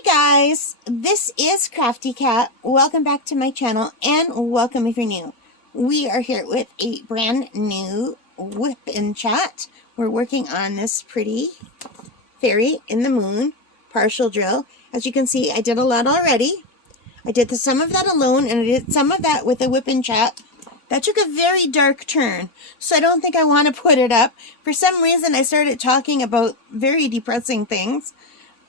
Hi guys, this is Crafty Cat. Welcome back to my channel and welcome if you're new. We are here with a brand new WIP and chat. We're working on this pretty fairy in the moon partial drill. As you can see, I did a lot already. I did some of that alone and I did some of that with a WIP and chat. That took a very dark turn, so I don't think I want to put it up. For some reason, I started talking about very depressing things,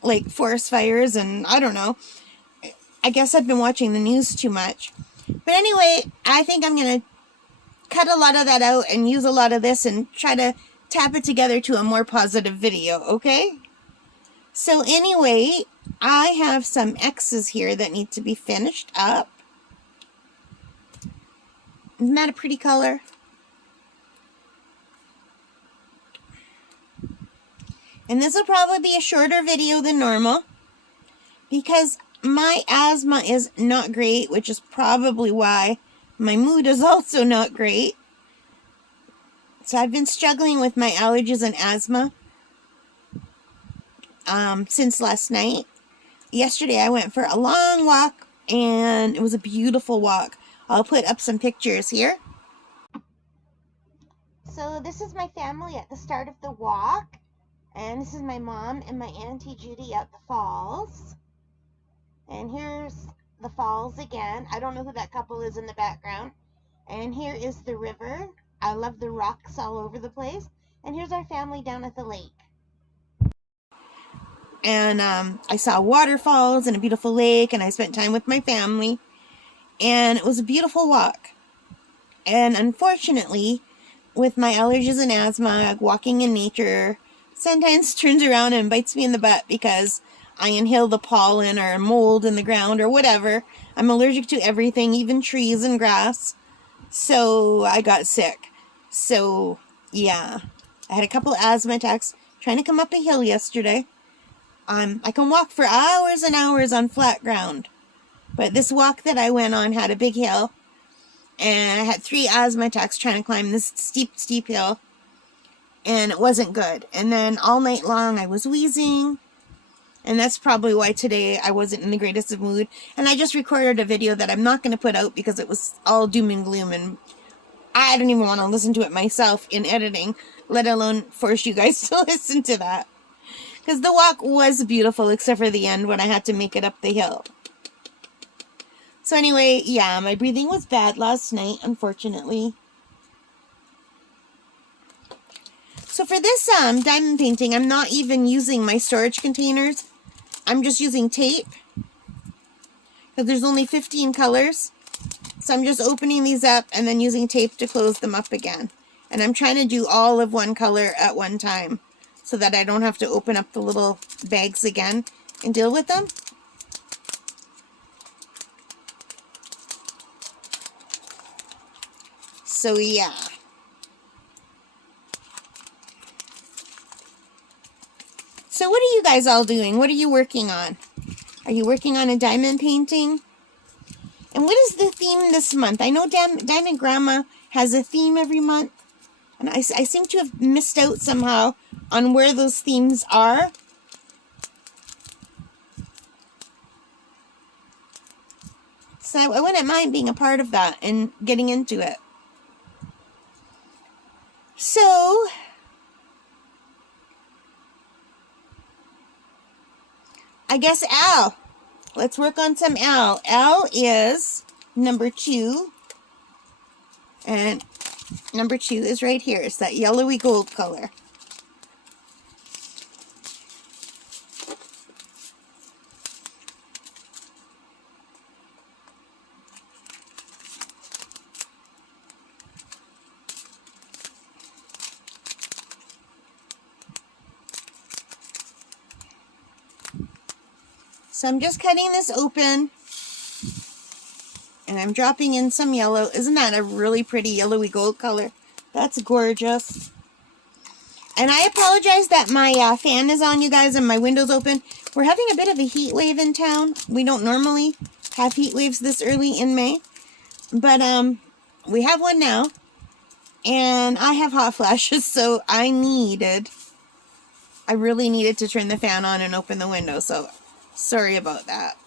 like forest fires and I don't know. I guess I've been watching the news too much. But anyway, I think I'm going to cut a lot of that out and use a lot of this and try to tap it together to a more positive video, okay? So anyway, I have some X's here that need to be finished up. Isn't that a pretty color? And this will probably be a shorter video than normal because my asthma is not great, which is probably why my mood is also not great. So I've been struggling with my allergies and asthma since last night. Yesterday I went for a long walk and it was a beautiful walk. I'll put up some pictures here. So this is my family at the start of the walk. And this is my mom and my Auntie Judy at the falls. And here's the falls again. I don't know who that couple is in the background. And here is the river. I love the rocks all over the place. And here's our family down at the lake. And I saw waterfalls and a beautiful lake. And I spent time with my family. And it was a beautiful walk. And unfortunately, with my allergies and asthma, walking in nature sometimes turns around and bites me in the butt because I inhale the pollen or mold in the ground or whatever. I'm allergic to everything, even trees and grass. So I got sick. So yeah, I had a couple asthma attacks trying to come up a hill yesterday. I can walk for hours and hours on flat ground. But this walk that I went on had a big hill. And I had 3 asthma attacks trying to climb this steep hill. And it wasn't good. And then all night long I was wheezing. And that's probably why today I wasn't in the greatest of mood. And I just recorded a video that I'm not going to put out because it was all doom and gloom. And I don't even want to listen to it myself in editing, let alone force you guys to listen to that. Because the walk was beautiful except for the end when I had to make it up the hill. So anyway, yeah, my breathing was bad last night, unfortunately. So for this diamond painting, I'm not even using my storage containers. I'm just using tape. Because there's only 15 colors. So I'm just opening these up and then using tape to close them up again. And I'm trying to do all of one color at one time. So that I don't have to open up the little bags again and deal with them. So yeah. So what are you guys all doing? What are you working on? Are you working on a diamond painting? And what is the theme this month? I know Diamond Grandma has a theme every month. And I seem to have missed out somehow on where those themes are. So I wouldn't mind being a part of that and getting into it. So I guess Al. Let's work on some Al. Al is number 2. And number 2 is right here. It's that yellowy gold color. So I'm just cutting this open, and I'm dropping in some yellow. Isn't that a really pretty yellowy gold color? That's gorgeous. And I apologize that my fan is on, you guys, and my window's open. We're having a bit of a heat wave in town. We don't normally have heat waves this early in May, but we have one now, and I have hot flashes, so I really needed to turn the fan on and open the window. So Sorry about that.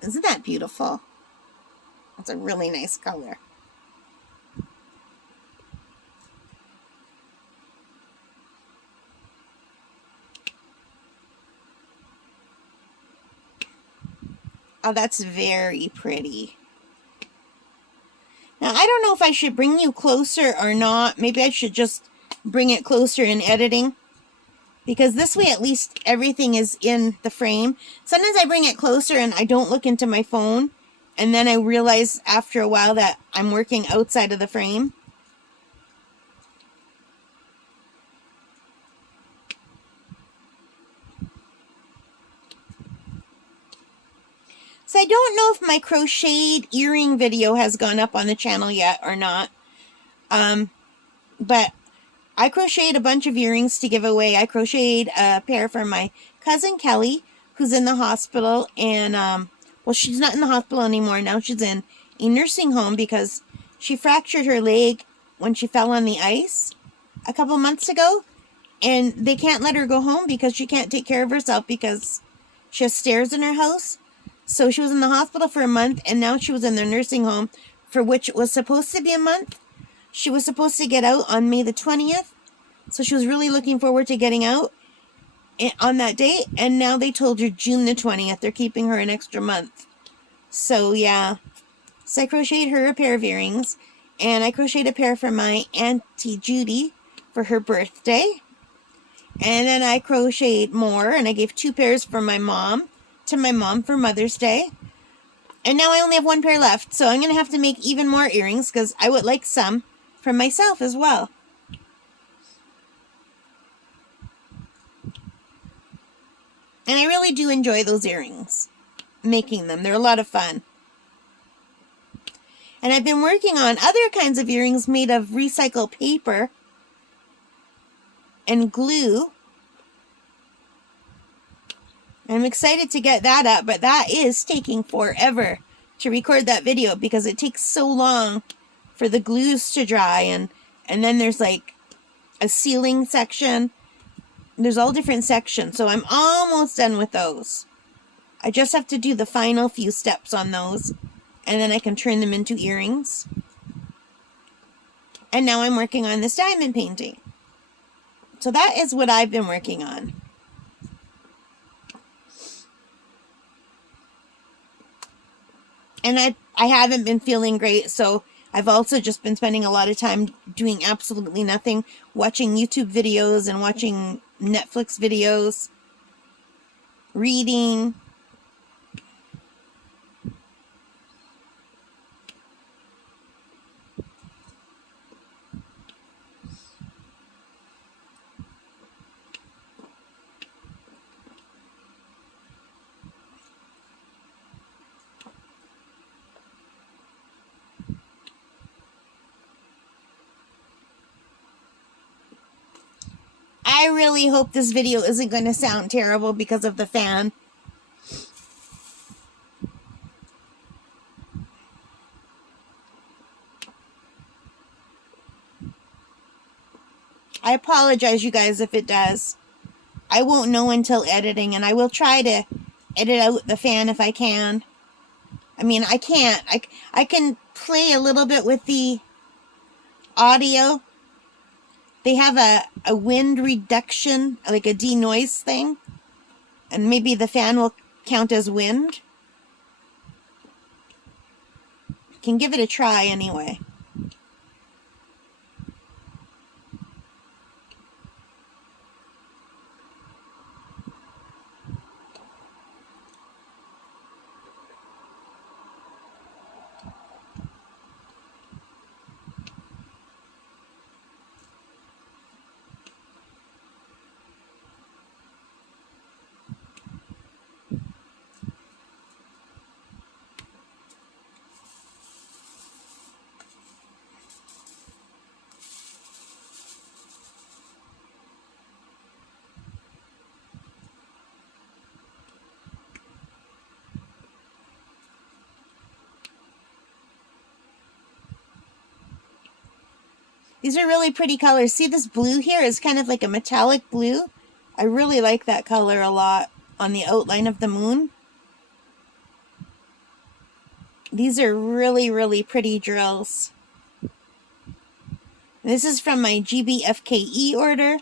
Isn't that beautiful? It's a really nice color. Oh, that's very pretty. Now, I don't know if I should bring you closer or not. Maybe I should just bring it closer in editing. Because this way, at least, everything is in the frame. Sometimes I bring it closer and I don't look into my phone. And then I realize after a while that I'm working outside of the frame. So I don't know if my crocheted earring video has gone up on the channel yet or not. But I crocheted a bunch of earrings to give away. I crocheted a pair for my cousin Kelly, who's in the hospital. And, well, she's not in the hospital anymore. Now she's in a nursing home because she fractured her leg when she fell on the ice a couple months ago. And they can't let her go home because she can't take care of herself because she has stairs in her house. So she was in the hospital for a month, and now she was in their nursing home, for which it was supposed to be a month. She was supposed to get out on May the 20th, so she was really looking forward to getting out on that date, and now they told her June the 20th. They're keeping her an extra month. So, yeah. So I crocheted her a pair of earrings, and I crocheted a pair for my Auntie Judy for her birthday. And then I crocheted more, and I gave 2 pairs for my mom, to my mom for Mother's Day. And now I only have 1 pair left, so I'm going to have to make even more earrings because I would like some for myself as well. And I really do enjoy those earrings, making them. They're a lot of fun. And I've been working on other kinds of earrings made of recycled paper and glue. I'm excited to get that up, but that is taking forever to record that video because it takes so long for the glues to dry, and then there's like a sealing section. There's all different sections, so I'm almost done with those. I just have to do the final few steps on those, and then I can turn them into earrings. And now I'm working on this diamond painting. So that is what I've been working on. And I haven't been feeling great, so I've also just been spending a lot of time doing absolutely nothing, watching YouTube videos and watching Netflix videos, reading. I really hope this video isn't going to sound terrible because of the fan. I apologize, you guys, if it does. I won't know until editing, and I will try to edit out the fan if I can. I mean, I can't. I can play a little bit with the audio. They have a wind reduction, like a denoise thing. And maybe the fan will count as wind. Can give it a try anyway. These are really pretty colors. See, this blue here is kind of like a metallic blue. I really like that color a lot on the outline of the moon. These are really, really pretty drills. This is from my GBFKE order.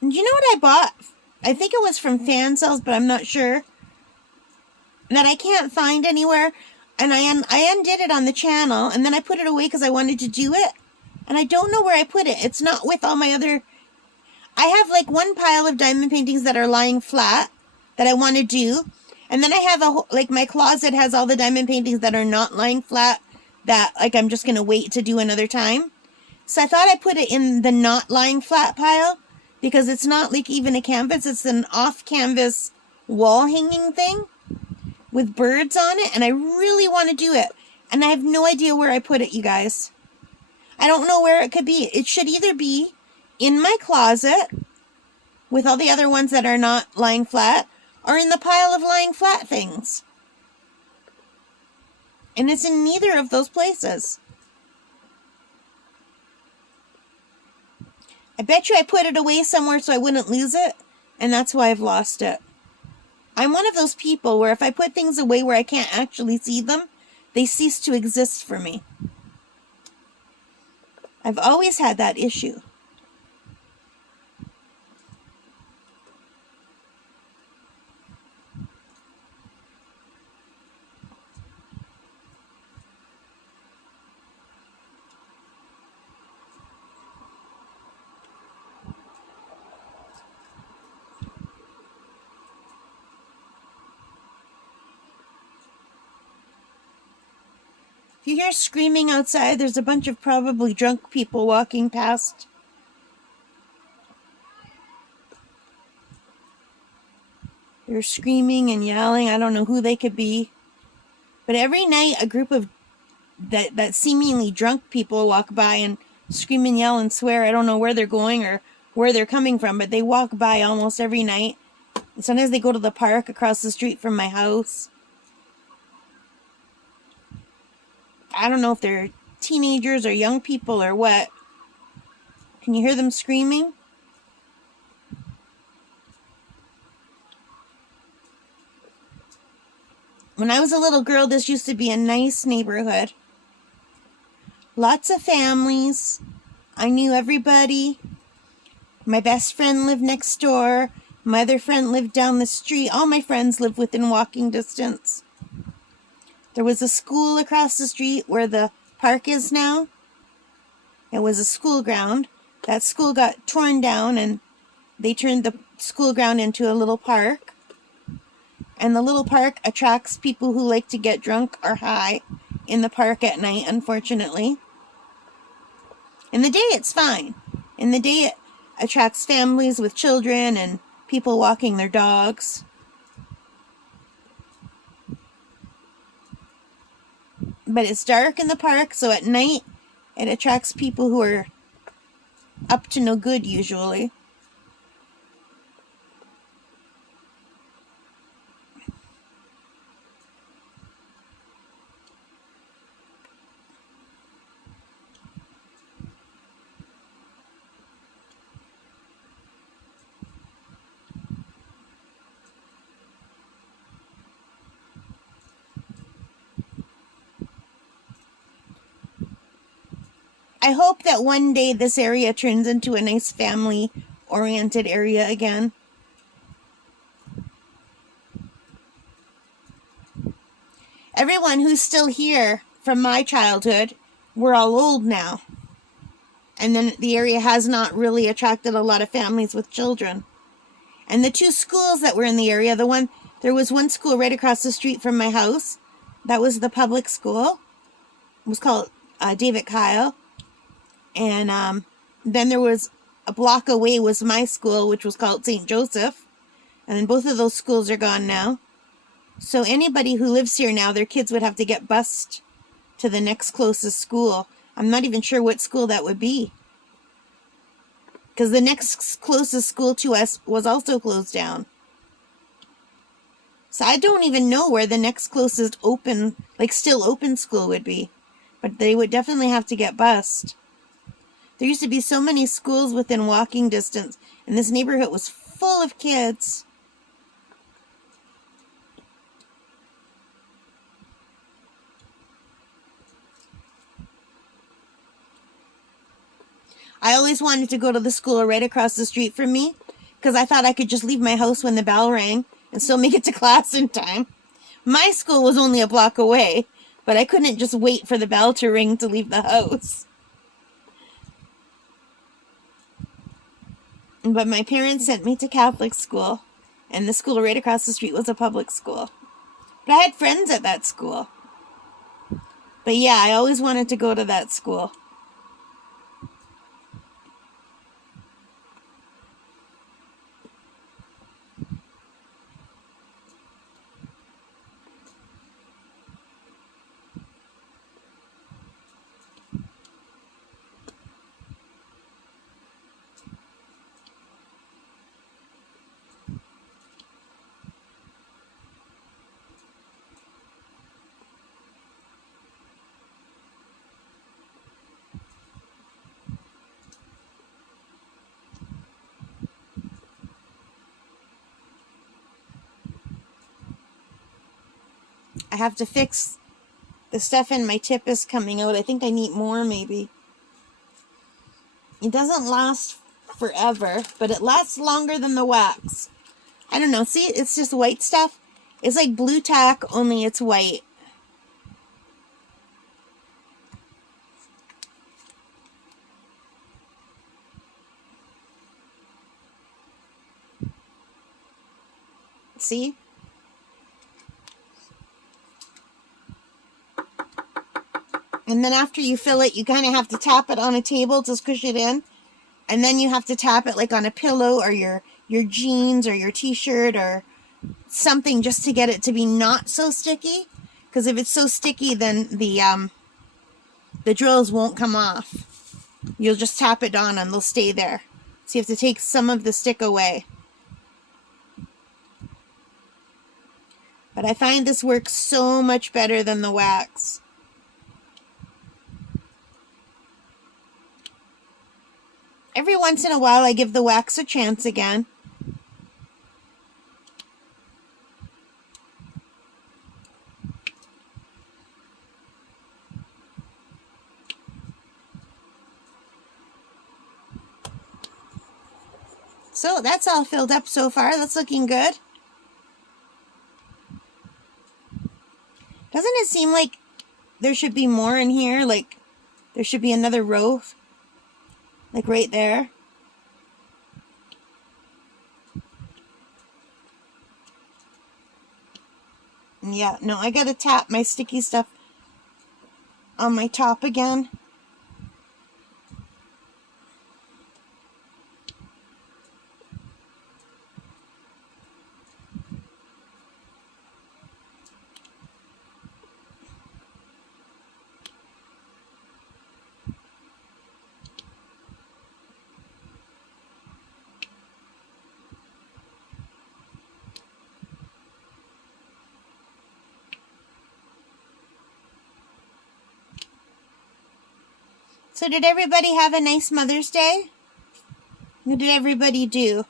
And you know what I bought? I think it was from Fan Sales, but I'm not sure. That I can't find anywhere. And I undid it on the channel, and then I put it away because I wanted to do it. And I don't know where I put it. It's not with all my other... I have like one pile of diamond paintings that are lying flat that I want to do. And then I have like my closet has all the diamond paintings that are not lying flat that like I'm just going to wait to do another time. So I thought I put it in the not lying flat pile because it's not like even a canvas. It's an off canvas wall hanging thing with birds on it. And I really want to do it. And I have no idea where I put it, you guys. I don't know where it could be. It should either be in my closet with all the other ones that are not lying flat or in the pile of lying flat things. And it's in neither of those places. I bet you I put it away somewhere so I wouldn't lose it, and that's why I've lost it. I'm one of those people where if I put things away where I can't actually see them, they cease to exist for me. I've always had that issue. If you hear screaming outside, there's a bunch of probably drunk people walking past. They're screaming and yelling. I don't know who they could be. But every night, a group of that seemingly drunk people walk by and scream and yell and swear. I don't know where they're going or where they're coming from, but they walk by almost every night. And sometimes they go to the park across the street from my house. I don't know if they're teenagers or young people or what. Can you hear them screaming? When I was a little girl, this used to be a nice neighborhood. Lots of families. I knew everybody. My best friend lived next door. My other friend lived down the street. All my friends lived within walking distance. There was a school across the street where the park is now. It was a school ground. That school got torn down and they turned the school ground into a little park. And the little park attracts people who like to get drunk or high in the park at night, unfortunately. In the day, it's fine. In the day, it attracts families with children and people walking their dogs. But it's dark in the park, so at night, it attracts people who are up to no good, usually. I hope that one day this area turns into a nice family-oriented area again. Everyone who's still here from my childhood, we're all old now. And then the area has not really attracted a lot of families with children. And the two schools that were in the area, there was one school right across the street from my house. That was the public school. It was called David Kyle. And then there was a block away was my school, which was called St. Joseph. And then both of those schools are gone now. So anybody who lives here now, their kids would have to get bused to the next closest school. I'm not even sure what school that would be. Because the next closest school to us was also closed down. So I don't even know where the next closest open, like still open school would be. But they would definitely have to get bused. There used to be so many schools within walking distance, and this neighborhood was full of kids. I always wanted to go to the school right across the street from me because I thought I could just leave my house when the bell rang and still make it to class in time. My school was only a block away, but I couldn't just wait for the bell to ring to leave the house. But my parents sent me to Catholic school, and the school right across the street was a public school. But I had friends at that school. But yeah, I always wanted to go to that school. I have to fix the stuff in my tip is coming out. I think I need more maybe. It doesn't last forever, but it lasts longer than the wax. I don't know. See, it's just white stuff. It's like blue tack, only it's white. See? And then after you fill it, you kind of have to tap it on a table to squish it in. And then you have to tap it like on a pillow or your jeans or your t-shirt or something just to get it to be not so sticky. Because if it's so sticky, then the drills won't come off. You'll just tap it on and they'll stay there. So you have to take some of the stick away. But I find this works so much better than the wax. Every once in a while, I give the wax a chance again. So that's all filled up so far. That's looking good. Doesn't it seem like there should be more in here? Like there should be another row? Like right there. Yeah, no, I gotta tap my sticky stuff on my top again. So did everybody have a nice Mother's Day? What did everybody do?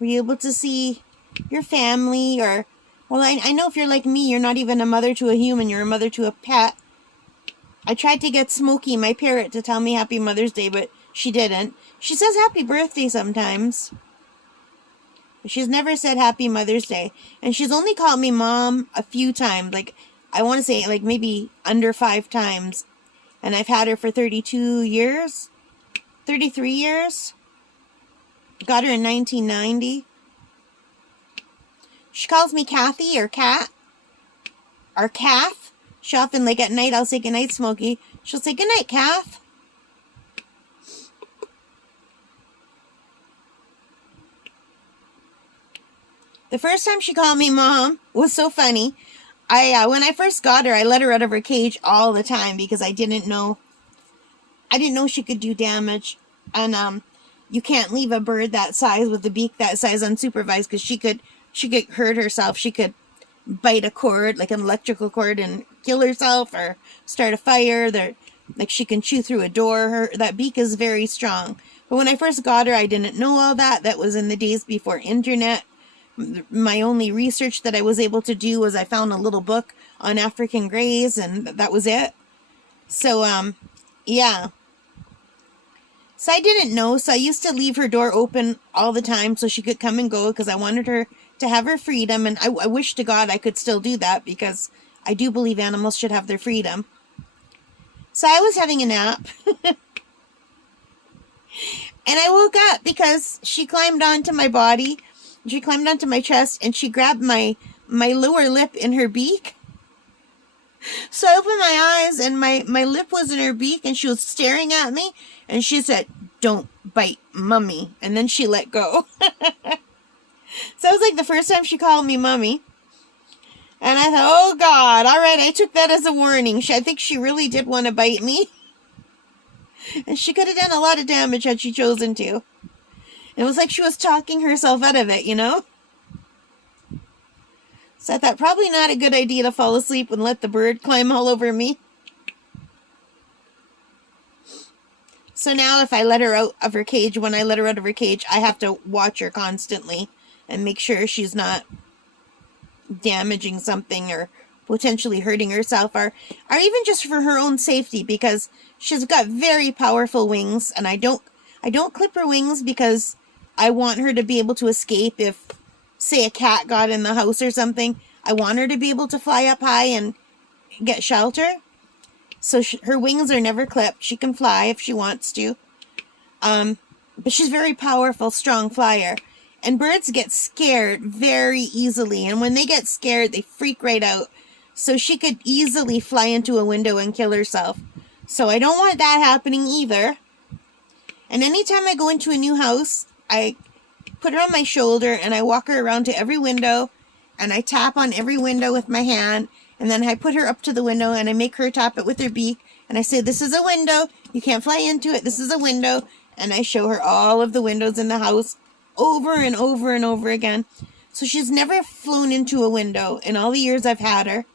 Were you able to see your family or... Well, I know if you're like me, you're not even a mother to a human, you're a mother to a pet. I tried to get Smokey, my parrot, to tell me Happy Mother's Day, but she didn't. She says Happy Birthday sometimes. But she's never said Happy Mother's Day. And she's only called me Mom a few times. Like, I want to say, like, maybe under 5 times. And I've had her for 32 years. 33 years. Got her in 1990. She calls me Kathy or Cat. Or Kath. She often, like at night, I'll say goodnight, Smokey. She'll say goodnight, Kath. The first time she called me Mom was so funny. When I first got her, I let her out of her cage all the time because I didn't know she could do damage. And you can't leave a bird that size with a beak that size unsupervised because she could hurt herself. She could bite a cord, like an electrical cord, and kill herself or start a fire. Like she can chew through a door. That beak is very strong. But when I first got her, I didn't know all that. That was in the days before internet. My only research that I was able to do was I found a little book on African greys, and that was it. So, yeah. So I didn't know, so I used to leave her door open all the time so she could come and go because I wanted her to have her freedom, and I wish to God I could still do that because I do believe animals should have their freedom. So I was having a nap, and I woke up because she climbed onto my body, she climbed onto my chest, and she grabbed my lower lip in her beak. So I opened my eyes, and my lip was in her beak, and she was staring at me, and she said, "Don't bite Mummy," and then she let go. So it was like the first time she called me Mummy. And I thought, oh God, all right, I took that as a warning. I think she really did want to bite me. And she could have done a lot of damage had she chosen to. It was like she was talking herself out of it, you know? So I thought, probably not a good idea to fall asleep and let the bird climb all over me. So now if I let her out of her cage, when I let her out of her cage, I have to watch her constantly and make sure she's not damaging something or potentially hurting herself, or even just for her own safety, because she's got very powerful wings, and I don't clip her wings because I want her to be able to escape if, say, a cat got in the house or something. I want her to be able to fly up high and get shelter. So her wings are never clipped. She can fly if she wants to. But she's very powerful, strong flyer. And birds get scared very easily. And when they get scared, they freak right out. So she could easily fly into a window and kill herself. So I don't want that happening either. And anytime I go into a new house, I put her on my shoulder and I walk her around to every window. And I tap on every window with my hand. And then I put her up to the window and I make her tap it with her beak. And I say, this is a window. You can't fly into it. This is a window. And I show her all of the windows in the house over and over and over again. So she's never flown into a window in all the years I've had her.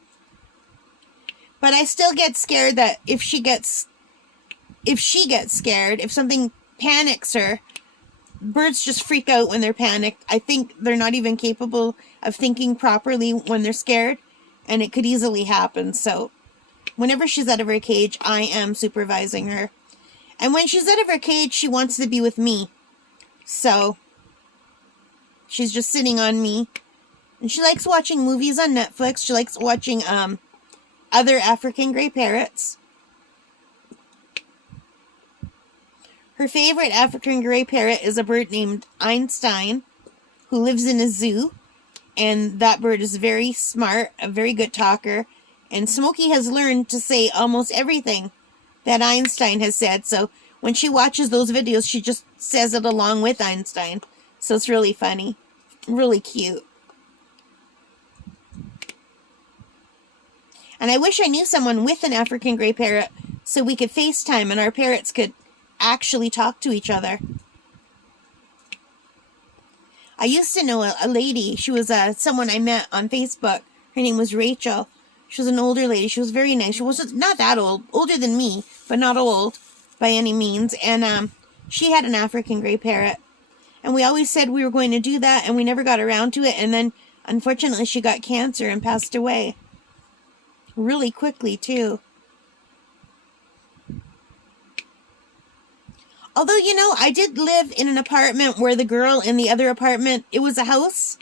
But I still get scared that if she gets scared, if something panics her, birds just freak out when they're panicked. I think they're not even capable of thinking properly when they're scared, and it could easily happen. So whenever she's out of her cage, I am supervising her. And when she's out of her cage, she wants to be with me. So she's just sitting on me. And she likes watching movies on Netflix. She likes watching other African gray parrots. Her favorite African gray parrot is a bird named Einstein, who lives in a zoo. And that bird is very smart, a very good talker. And Smokey has learned to say almost everything that Einstein has said. So when she watches those videos, she just says it along with Einstein. So it's really funny. Really cute. And I wish I knew someone with an African gray parrot so we could FaceTime and our parrots could actually talk to each other. I used to know a lady. She was someone I met on Facebook. Her name was Rachel. She was an older lady. She was very nice. She wasn't not that old. Older than me, but not old by any means. And she had an African gray parrot. And we always said we were going to do that, and we never got around to it. And then, unfortunately, she got cancer and passed away. Really quickly, too. Although, you know, I did live in an apartment where the girl in the other apartment, it was a house.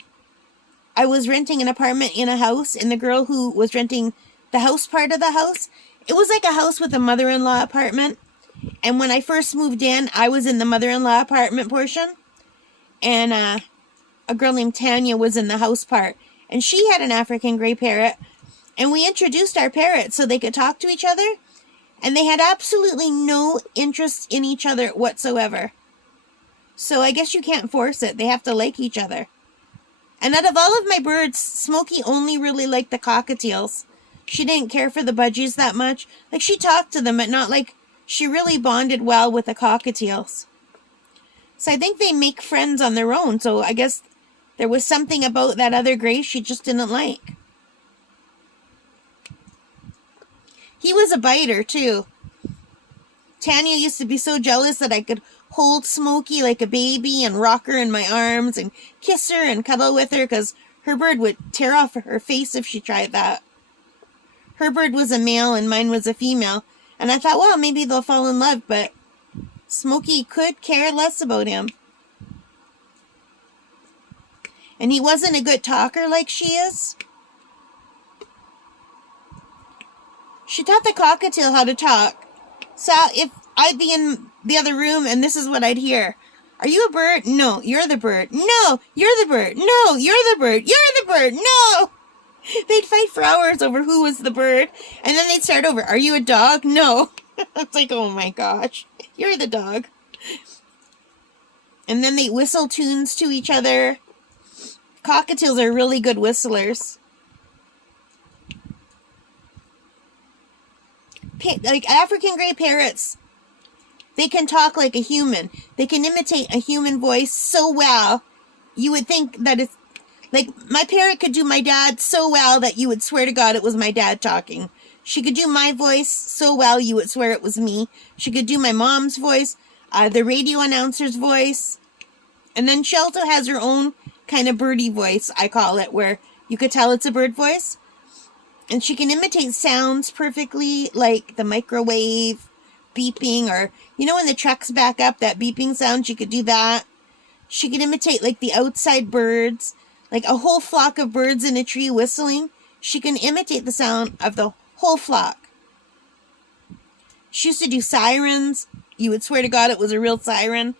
I was renting an apartment in a house, and the girl who was renting the house part of the house, it was like a house with a mother-in-law apartment. And when I first moved in, I was in the mother-in-law apartment portion. And a girl named Tanya was in the house part. And she had an African gray parrot. And we introduced our parrots so they could talk to each other. And they had absolutely no interest in each other whatsoever. So I guess you can't force it. They have to like each other. And out of all of my birds, Smokey only really liked the cockatiels. She didn't care for the budgies that much. Like, she talked to them, but not like she really bonded well with the cockatiels. So I think they make friends on their own. So I guess there was something about that other gray she just didn't like. He was a biter, too. Tanya used to be so jealous that I could hold Smokey like a baby and rock her in my arms and kiss her and cuddle with her because her bird would tear off her face if she tried that. Her bird was a male and mine was a female. And I thought, well, maybe they'll fall in love, but Smokey could care less about him. And he wasn't a good talker like she is. She taught the cockatiel how to talk. So if I'd be in the other room and this is what I'd hear. Are you a bird? No, you're the bird. No, you're the bird. No, you're the bird. You're the bird. No. They'd fight for hours over who was the bird. And then they'd start over. Are you a dog? No. It's like, oh my gosh. You're the dog. And then they whistle tunes to each other. Cockatiels are really good whistlers. Like African gray parrots, they can talk like a human. They can imitate a human voice so well. You would think that it's like my parrot could do my dad so well that you would swear to God it was my dad talking. She could do my voice so well you would swear it was me. She could do my mom's voice, the radio announcer's voice. And then she also has her own kind of birdie voice, I call it, where you could tell it's a bird voice. And she can imitate sounds perfectly, like the microwave beeping, or, you know, when the trucks back up, that beeping sound, she could do that. She could imitate, like, the outside birds, like a whole flock of birds in a tree whistling. She can imitate the sound of the whole flock. She used to do sirens. You would swear to God it was a real siren.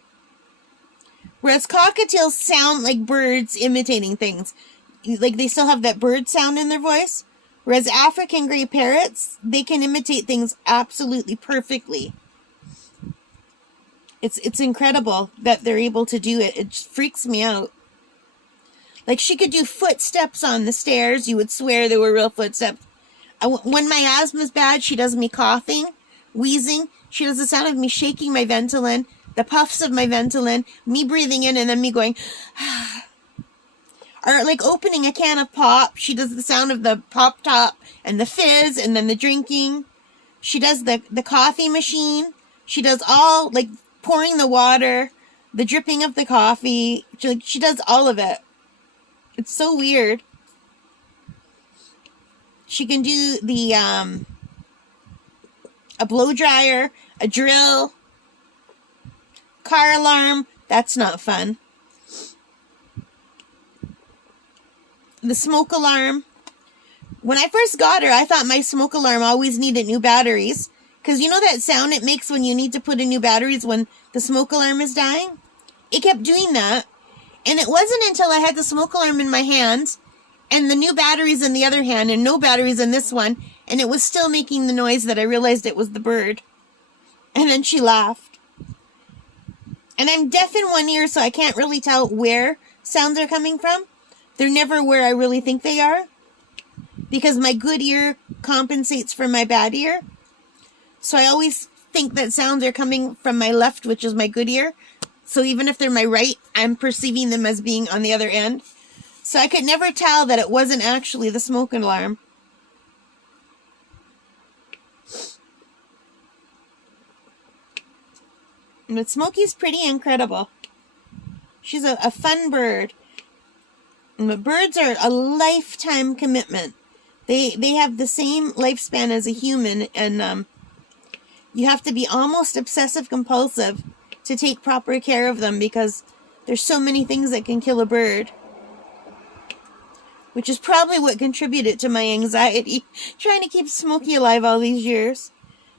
Whereas cockatiels sound like birds imitating things. Like, they still have that bird sound in their voice. Whereas African gray parrots, they can imitate things absolutely perfectly. It's incredible that they're able to do it. It just freaks me out. Like, she could do footsteps on the stairs. You would swear they were real footsteps. When my asthma's bad, she does me coughing, wheezing. She does the sound of me shaking my Ventolin, the puffs of my Ventolin, me breathing in, and then me going... Or like opening a can of pop. She does the sound of the pop top and the fizz and then the drinking. She does the coffee machine. She does all, like, pouring the water, the dripping of the coffee. She does all of it. It's so weird. She can do the, a blow dryer, a drill, car alarm. That's not fun. The smoke alarm. When I first got her, I thought my smoke alarm always needed new batteries. Because you know that sound it makes when you need to put in new batteries when the smoke alarm is dying? It kept doing that. And it wasn't until I had the smoke alarm in my hand and the new batteries in the other hand and no batteries in this one, and it was still making the noise, that I realized it was the bird. And then she laughed. And I'm deaf in one ear, so I can't really tell where sounds are coming from. They're never where I really think they are, because my good ear compensates for my bad ear. So I always think that sounds are coming from my left, which is my good ear. So even if they're my right, I'm perceiving them as being on the other end. So I could never tell that it wasn't actually the smoke alarm. But Smokey's pretty incredible. She's a fun bird. But birds are a lifetime commitment. They have the same lifespan as a human, and you have to be almost obsessive compulsive to take proper care of them, because there's so many things that can kill a bird. Which is probably what contributed to my anxiety trying to keep Smokey alive all these years.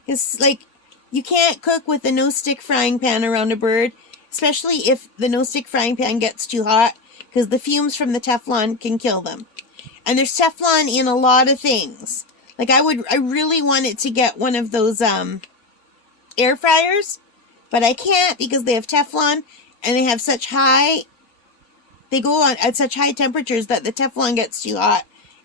It's like, you can't cook with a no-stick frying pan around a bird, especially if the no-stick frying pan gets too hot, because the fumes from the Teflon can kill them. And there's Teflon in a lot of things. Like, I really wanted to get one of those air fryers, but I can't because they have Teflon, and they have such high, they go on at such high temperatures that the Teflon gets too hot.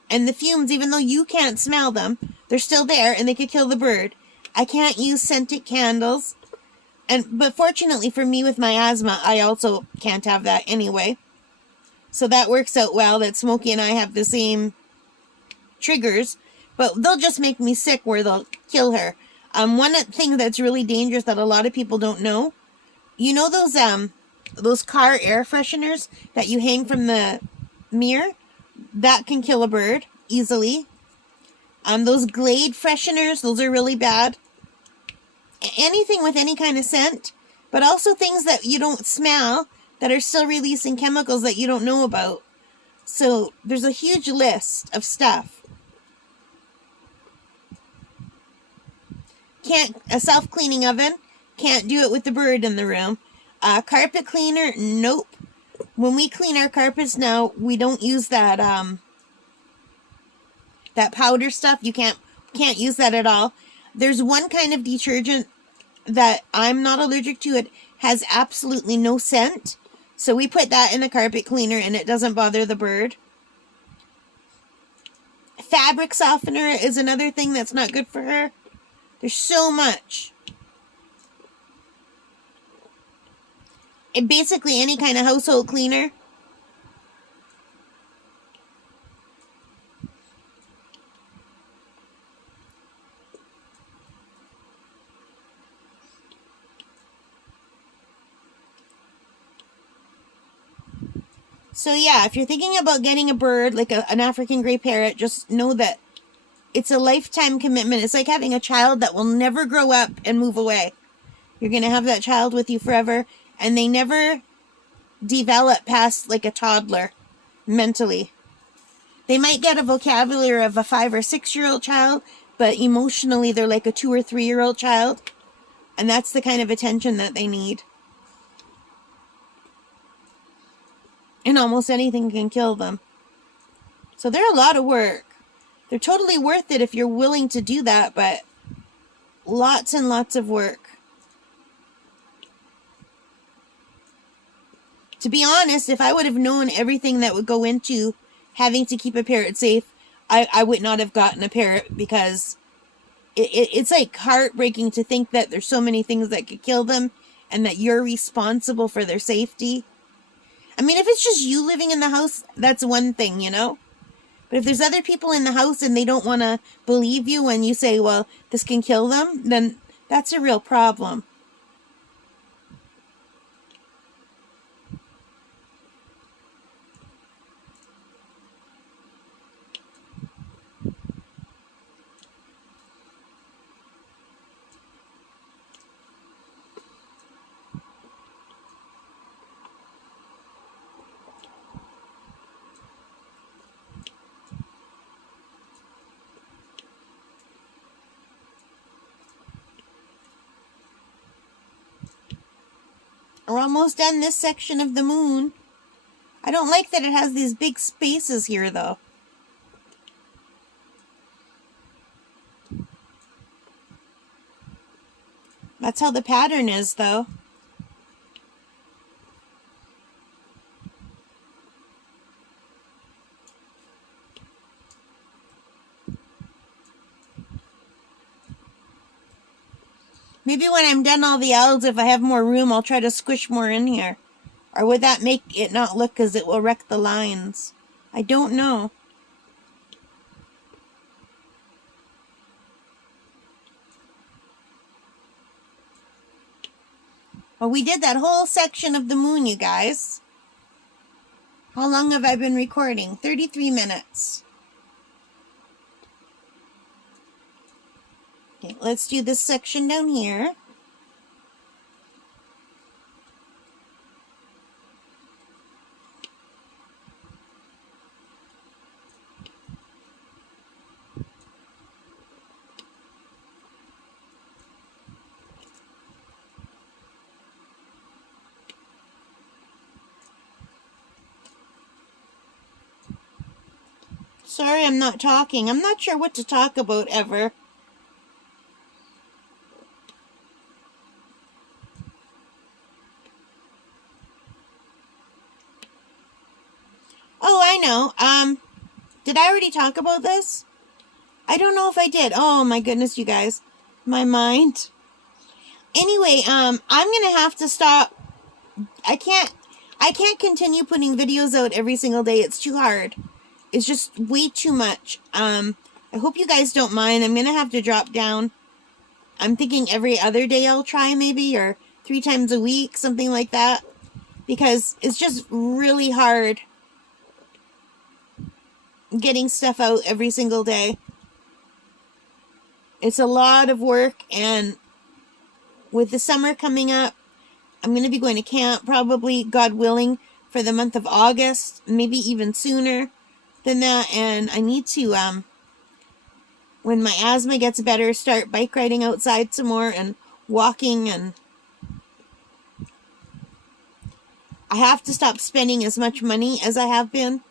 And the fumes, even though you can't smell them, they're still there, and they could kill the bird. I can't use scented candles. But fortunately for me with my asthma, I also can't have that anyway. So that works out well, that Smokey and I have the same triggers, but they'll just make me sick where they'll kill her. One thing that's really dangerous that a lot of people don't know, you know those car air fresheners that you hang from the mirror? That can kill a bird easily. Those Glade fresheners, those are really bad. Anything with any kind of scent, but also things that you don't smell that are still releasing chemicals that you don't know about. So there's a huge list of stuff. A self-cleaning oven, can't do it with the bird in the room. Carpet cleaner, nope. When we clean our carpets now, we don't use that that powder stuff. You can't use that at all. There's one kind of detergent that I'm not allergic to. It has absolutely no scent. So we put that in the carpet cleaner and it doesn't bother the bird. Fabric softener is another thing that's not good for her. There's so much. And basically any kind of household cleaner. So yeah, if you're thinking about getting a bird, like an African gray parrot, just know that it's a lifetime commitment. It's like having a child that will never grow up and move away. You're going to have that child with you forever, and they never develop past like a toddler mentally. They might get a vocabulary of a 5 or 6 year old child, but emotionally they're like a 2 or 3 year old child. And that's the kind of attention that they need. And almost anything can kill them. So they're a lot of work. They're totally worth it if you're willing to do that, but lots and lots of work. To be honest, if I would have known everything that would go into having to keep a parrot safe, I would not have gotten a parrot, because it's like heartbreaking to think that there's so many things that could kill them and that you're responsible for their safety. I mean, if it's just you living in the house, that's one thing, you know? But if there's other people in the house and they don't want to believe you when you say, well, this can kill them, then that's a real problem. We're almost done this section of the moon. I don't like that it has these big spaces here, though. That's how the pattern is, though. Maybe when I'm done all the L's, if I have more room, I'll try to squish more in here. Or would that make it not look, because it will wreck the lines? I don't know. Well, we did that whole section of the moon, you guys. How long have I been recording? 33 minutes. Okay, let's do this section down here. Sorry, I'm not talking. I'm not sure what to talk about ever. Oh, I know. Did I already talk about this? I don't know if I did. Oh my goodness, you guys. My mind. Anyway, I'm gonna have to stop. I can't continue putting videos out every single day. It's too hard. It's just way too much. I hope you guys don't mind. I'm gonna have to drop down. I'm thinking every other day I'll try, maybe, or 3 times a week, something like that. Because it's just really hard getting stuff out every single day. It's a lot of work, and with the summer coming up, I'm going to be going to camp probably, God willing, for the month of August, maybe even sooner than that. And I need to, when my asthma gets better, start bike riding outside some more and walking. And I have to stop spending as much money as I have been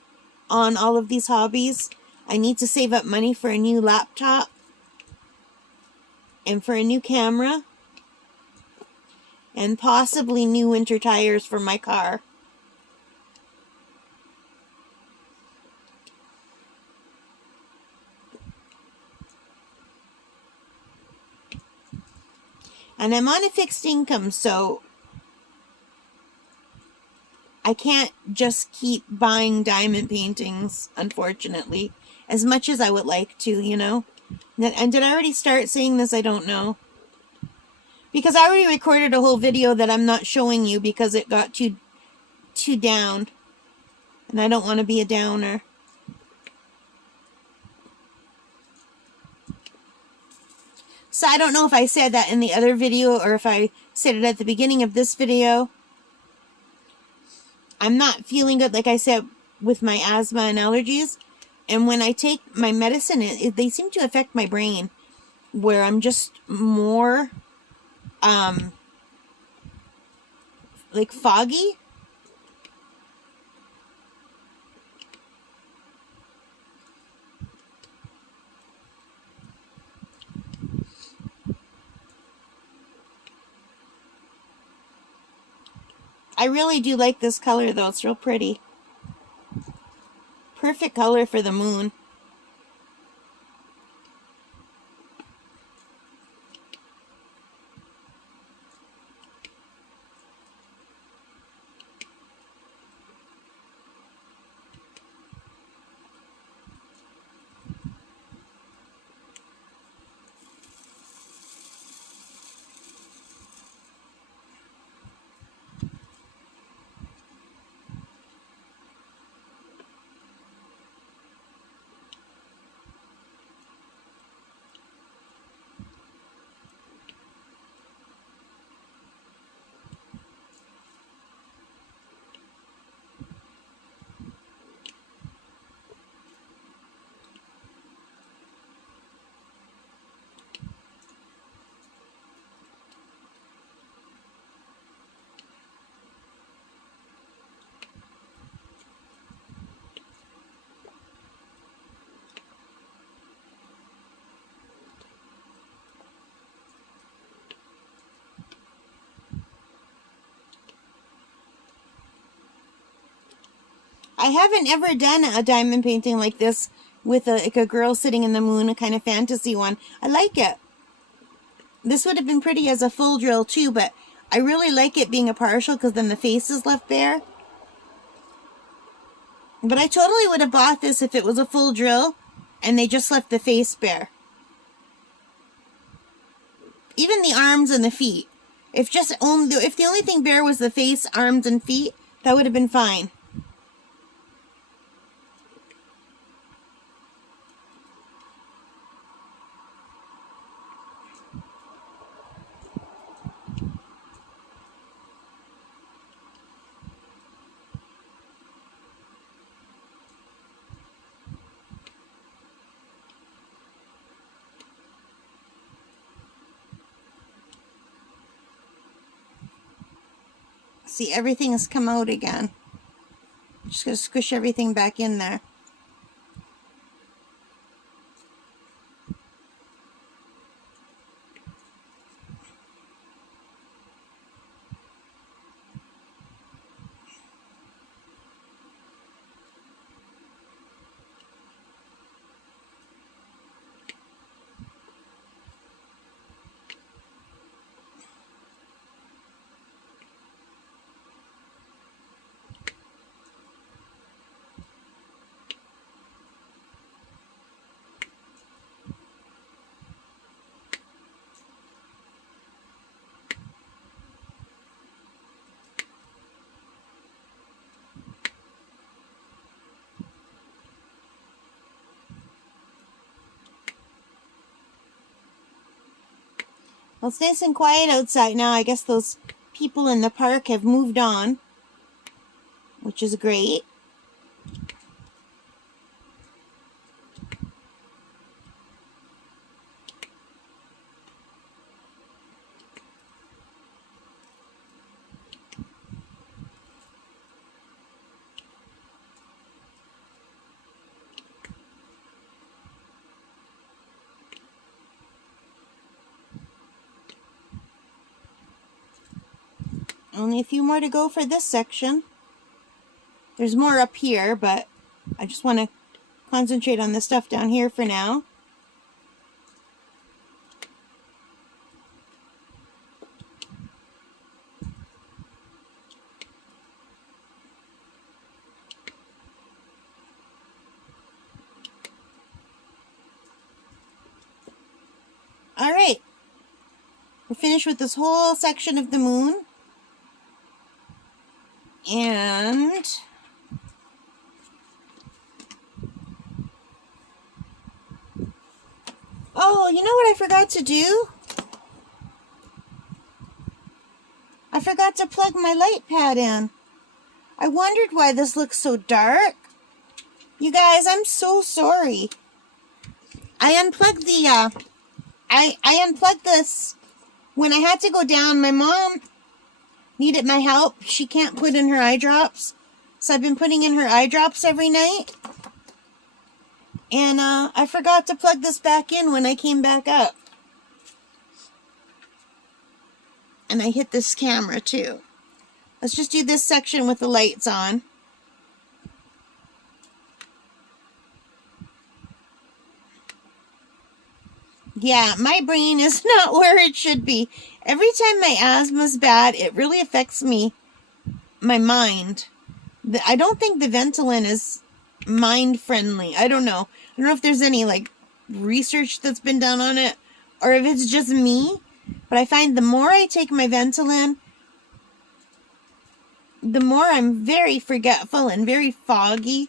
on all of these hobbies. I need to save up money for a new laptop and for a new camera and possibly new winter tires for my car. And I'm on a fixed income, so I can't just keep buying diamond paintings, unfortunately, as much as I would like to, you know. And did I already start saying this? I don't know. Because I already recorded a whole video that I'm not showing you because it got too down. And I don't want to be a downer. So I don't know if I said that in the other video or if I said it at the beginning of this video. I'm not feeling good, like I said, with my asthma and allergies. And when I take my medicine, they seem to affect my brain, where I'm just more, like foggy. I really do like this color, though. It's real pretty. Perfect color for the moon. I haven't ever done a diamond painting like this with like a girl sitting in the moon, a kind of fantasy one. I like it. This would have been pretty as a full drill too, but I really like it being a partial because then the face is left bare. But I totally would have bought this if it was a full drill and they just left the face bare. Even the arms and the feet. If the only thing bare was the face, arms, and feet, that would have been fine. See, everything has come out again. I'm just going to squish everything back in there. Well, it's nice and quiet outside now. I guess those people in the park have moved on, which is great. Only a few more to go for this section. There's more up here, but I just want to concentrate on the stuff down here for now. All right, we're finished with this whole section of the moon. And oh, you know what I forgot to do? I forgot to plug my light pad in. I wondered why this looks so dark. You guys, I'm so sorry. I unplugged the I unplugged this when I had to go down. My mom needed my help. She can't put in her eye drops, so I've been putting in her eye drops every night. And I forgot to plug this back in when I came back up. And I hit this camera too. Let's just do this section with the lights on. Yeah, my brain is not where it should be. Every time my asthma's bad, it really affects my mind. I don't think the Ventolin is mind friendly. I don't know. I don't know if there's any like research that's been done on it or if it's just me. But I find the more I take my Ventolin, the more I'm very forgetful and very foggy.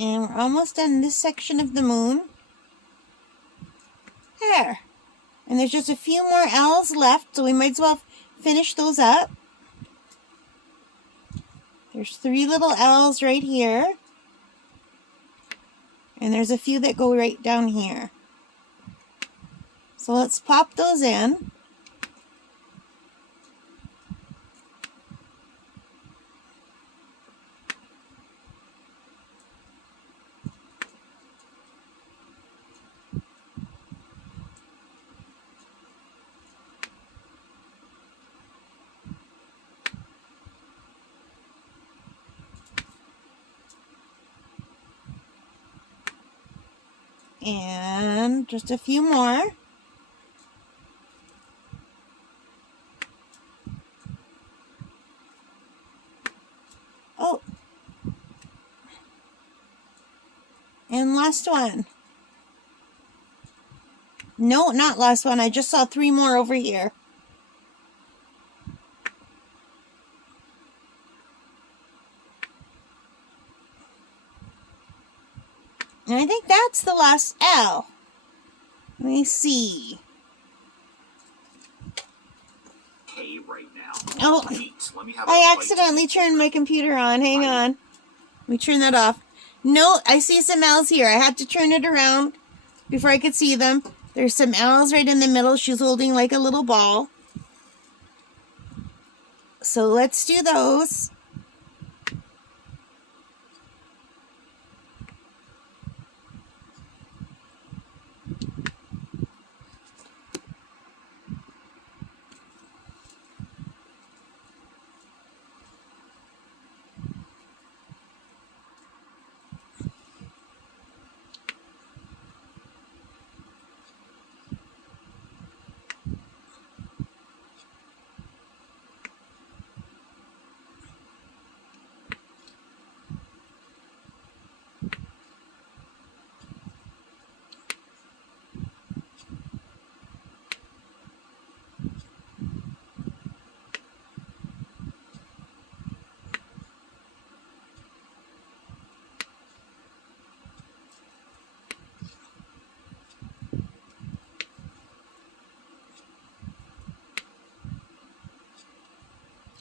And we're almost done this section of the moon. There. And there's just a few more L's left, so we might as well finish those up. There's 3 little L's right here. And there's a few that go right down here. So let's pop those in. And just a few more. Oh. And last one. No, not last one. I just saw 3 more over here. And I think that's the last L. Let me see. K right now. Oh, I accidentally turned my computer on. Hang on. Let me turn that off. No, I see some owls here. I had to turn it around before I could see them. There's some owls right in the middle. She's holding like a little ball. So let's do those.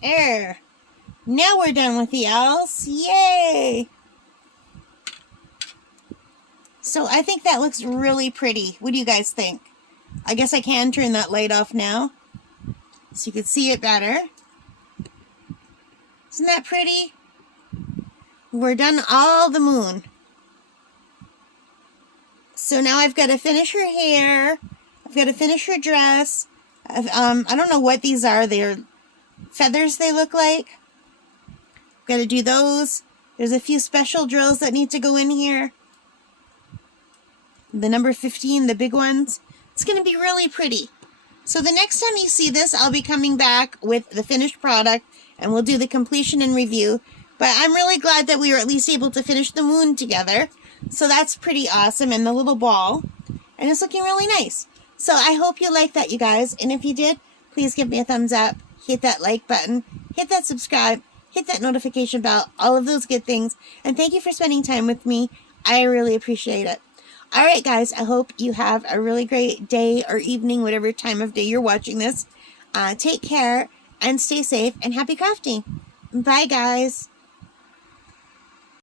There. Now we're done with the owls. Yay! So I think that looks really pretty. What do you guys think? I guess I can turn that light off now, so you can see it better. Isn't that pretty? We're done all the moon. So now I've got to finish her hair. I've got to finish her dress. I don't know what these are. They're feathers, they look like. I've got to do those. There's a few special drills that need to go in here. The number 15, the big ones. It's going to be really pretty. So the next time you see this, I'll be coming back with the finished product and we'll do the completion and review. But I'm really glad that we were at least able to finish the moon together. So that's pretty awesome, and the little ball. And it's looking really nice. So I hope you liked that, you guys. And if you did, please give me a thumbs up. Hit that like button. Hit that subscribe. Hit that notification bell. All of those good things. And thank you for spending time with me. I really appreciate it. All right, guys. I hope you have a really great day or evening, whatever time of day you're watching this. Take care and stay safe and happy crafting. Bye, guys.